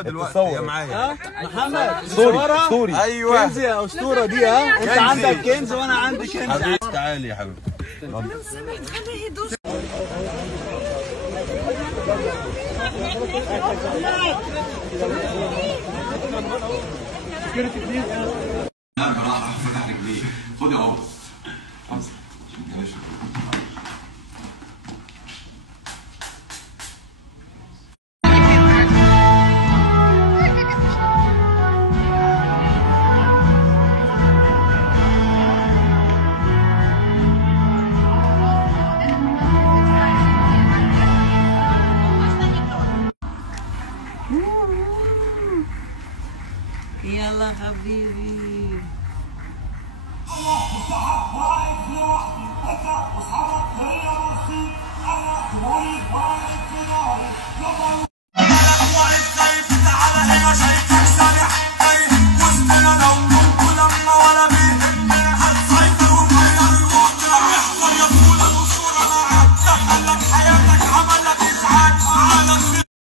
دلوقتي يا معايا محمد اسطوري. ايوه كنز يا اسطوره دي. انت عندك كنز وانا عندي كنز. تعالي يا حبيبي. راح فتح رجليه. خد يا بابا. يلا حبيبي.